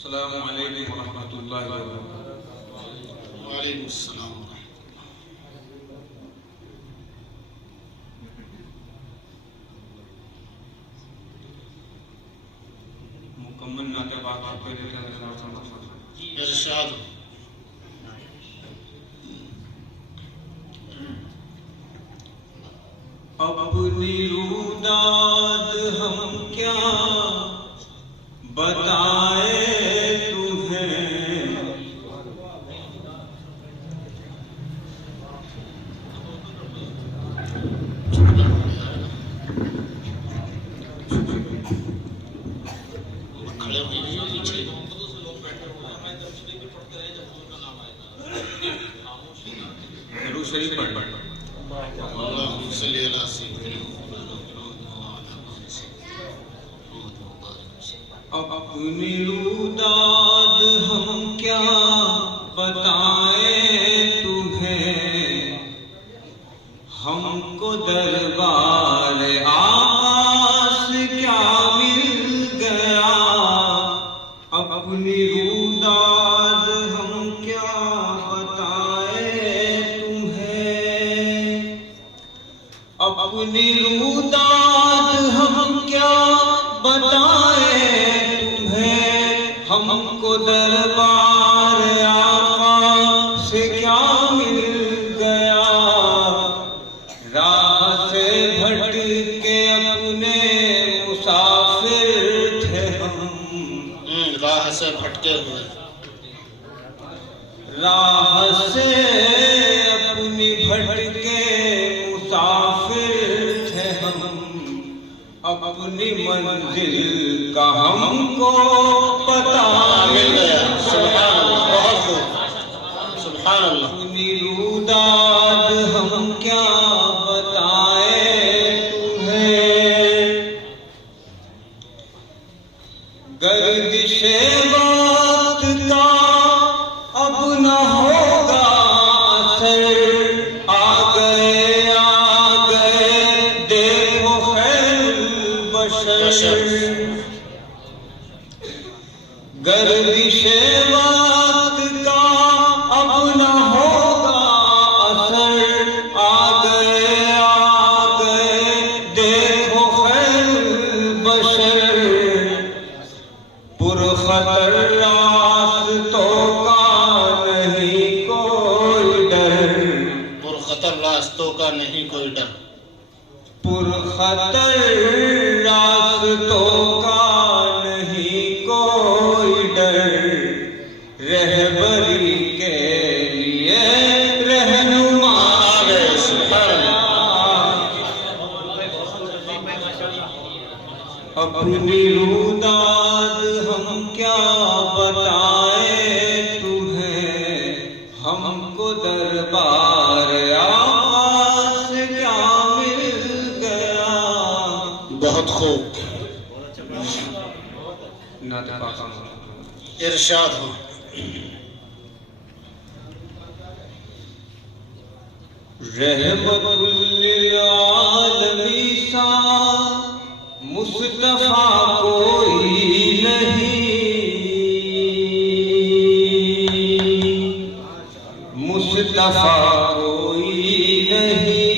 अस्सलामु अलैकुम व रहमतुल्लाहि व बरकातुहू। वालेकुम अस्सलाम। मुकम्मल नाते पाक पे इरशाद। अपनी रूदाद हम क्या बताए तुम्हें, खड़े होइए पीछे। दरूद शरीफ पढ़। अल्लाहुम्मा सल्ली अला सय्यिदिना अपनी रूदाद हम क्या बताएं तुम्हें, हमको दरबार आकाश क्या मिल गया। अपनी रूदाद हम क्या बताएं तुम्हें, अपनी रूदाद हम क्या बताएं तुम्हें, हमको दरबार आका से क्या मिल गया। राह से भटके अपने मुसाफिर थे हम, राह से भटके हुए, राह से अपनी भटके मुसाफिर थे हम। अपनी मंजिल का हमको पता मिल गया। सुभान अल्लाह, बहुत खूब, सुभान अल्लाह। अपनी रूदाद हम क्या बताएं तुम्हें, गर्दिशे वक्त का अब न होगा असर। आ गए देखो खैरुल बशर। गर्दिशे वक्त का अब न होगा असर। आ गए देखो खैरुल बशर। पुरखतर रास्तों का नहीं कोई डर, पुरखतर रास्तों का नहीं कोई डर। पुरखतर रास्तों का नहीं कोई डर। रहबरी के लिए रहनुमा आ गए। सुभान अपनी रूदाद हम क्या बताएं तुम्हें, हमको दरबार आका से क्या मिल गया। बहुत खूब। इरशाद हो। रहमतुल लिल आलमीन सा मुस्तफा कोई नहीं, मुस्तफा कोई नहीं।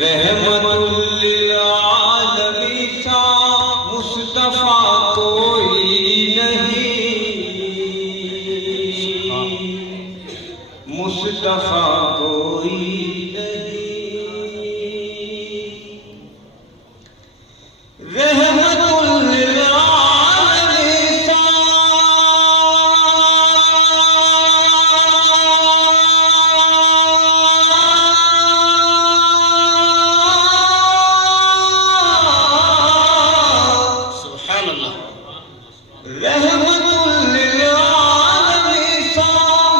रहमतुल लिल आलमीन सा मुस्तफा कोई नहीं, मुस्तफा कोई रहमतुल लिल आलमीन सा सुभान अल्लाह। रहमतुल लिल आलमीन सा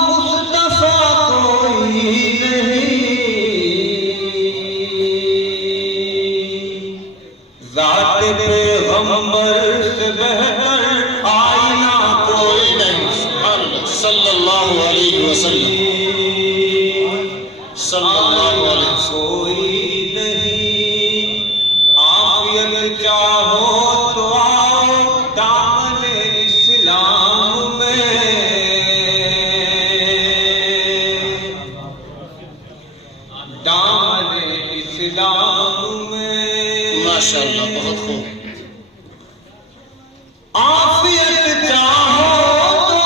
मुस्तफा कोई नहीं। ज़ात पैगंबर से बेहतर आईना कोई नहीं। सुभान अल्लाह। सल्लल्लाहु अलैहि वसल्लम, सल्लल्लाहु अलैहि वसल्लम। कोई नहीं। आफियत चाहो तो बहुत खूब। आफियत चाहो तो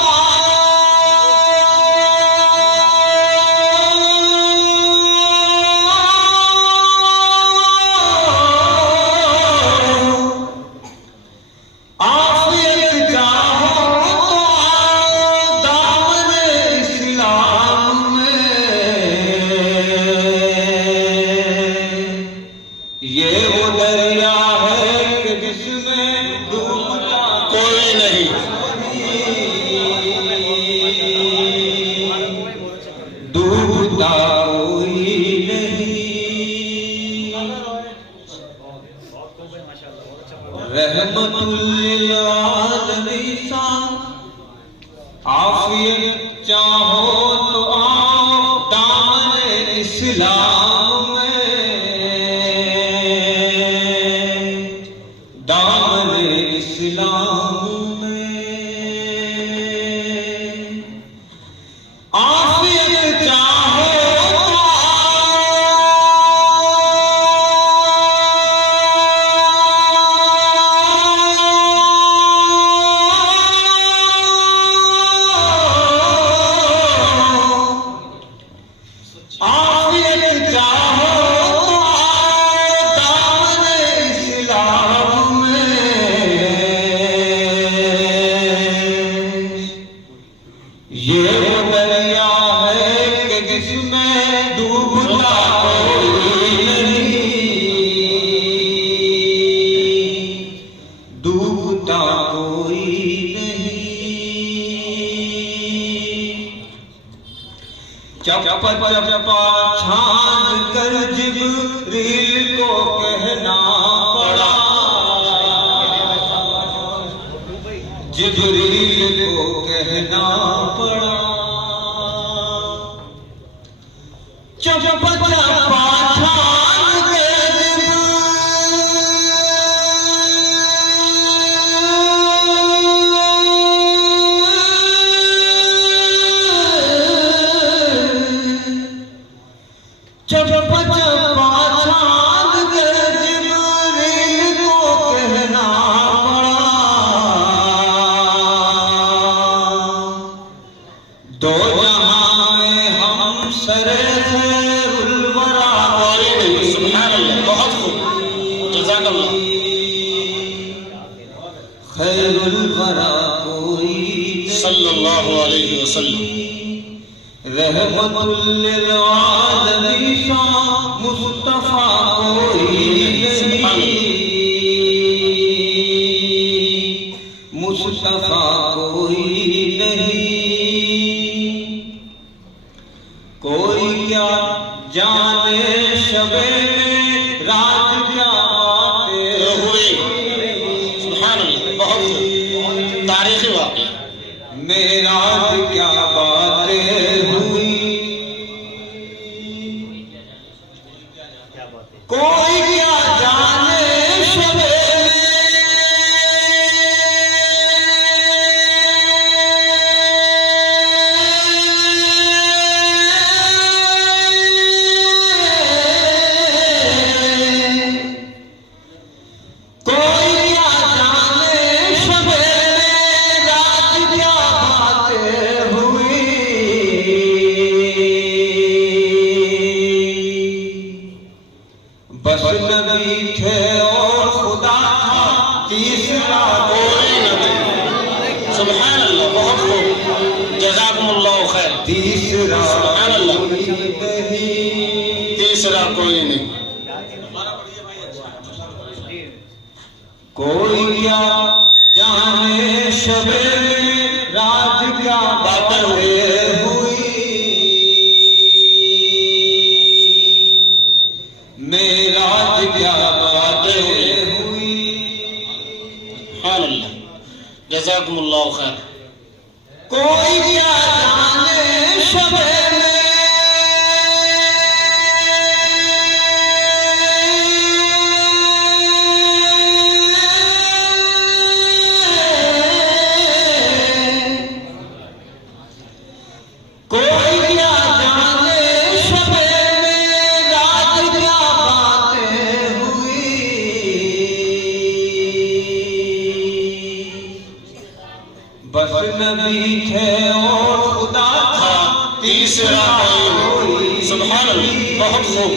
आफियत चाहो तो दामन इस्लाम में। ये वो दरिया है कि जिसमें डूबता कोई नहीं। डूबता कोई नहीं। रहमतुल्लिल आलमीन सा आफियत चाहो तो आओ दामन इस्लाम में। दामन इस्लाम में आफियत चाहो तो आफियत चाहो तो दामन इस्लाम में। ये वो दरिया है कि जिसमें डूबता कोई नहीं। डूबता कोई नहीं। चप्पा चप्पा छान कर जिब्रील को कहना पड़ा। जिब्रील को कहना पड़ा। चप्पा चप्पा छान कर चप्पा चप्पा छान कर जिब्रील को कहना पड़ा। दो जहां में हम सरे खैरुल वरा कोई नहीं। सुभान अल्लाह, बहुत खूब, जज़ाकल्लाह। खैरुल वरा कोई नहीं। सल्लल्लाहु अलैहि वसल्लम। रहमतुल्लिल आलमीन सा मुस्तफा कोई नहीं। मुस्तफा कोई नहीं। कोई क्या जाने शबे में रात क्या बातें हुई। सुभान अल्लाह, बहुत खूब, तारीखी वाक़या। मेराज क्या बातें हुई। कोई क्या जाने शबे कोई क्या जाने शबे रात क्या बातें हुई। बस नबी थे और खुदा था तीसरा कोई नहीं। सुभान अल्लाह, बहुत खूब, जज़ाकुमुल्लाह खैर। तीसरा सुभान अल्लाह। कोई नहीं। तीसरा कोई नहीं। कोई क्या जाने शबे में रात क्या बातें हुई। मेराज क्या बातें हुई। सुभान अल्लाह, जज़ाकुमुल्लाह खैर। कोई क्या जाने शबे में नबी थे और खुदा था तीसरा कोई। सुभान अल्लाह, बहुत खूब।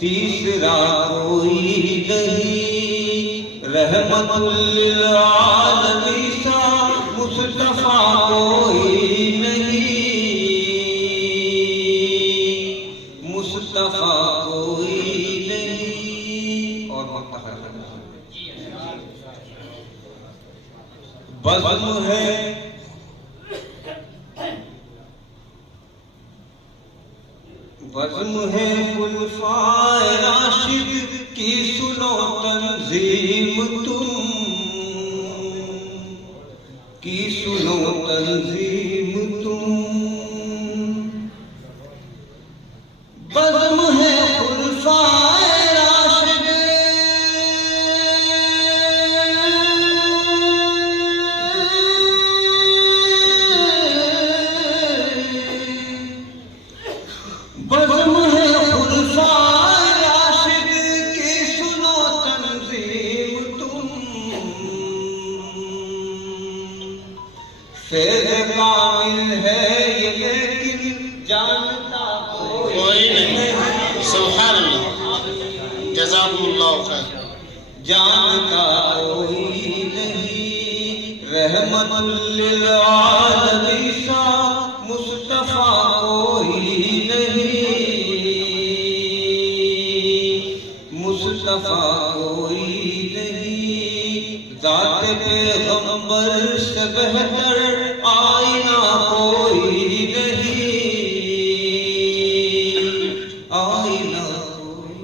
तीसरा कोई नहीं, रहमतुल लिल आलमीन सा मुस्तफा कोई नहीं, मुस्तफा कोई नहीं। और बज़्म है बज़्म है खुलफाए राशिद की, सुनो तंजीम तुम की, सुनो तंजीम तुम। बज़्म है खुलफाए राशिद बज़्म है खुलफाए राशिद की, सुनो तंजीम तुम। फैज़ कामिल है ये लेकिन जानता कोई नहीं। सुभान अल्लाह, जज़ाकुमुल्लाह खैर। जानता कोई नहीं, रहमतुल लिल आलमीन सा मुस्तफा कोई नहीं, मुस्तफा कोई नहीं। ज़ात पैगंबर से बेहतर आईना कोई नहीं, आईना कोई।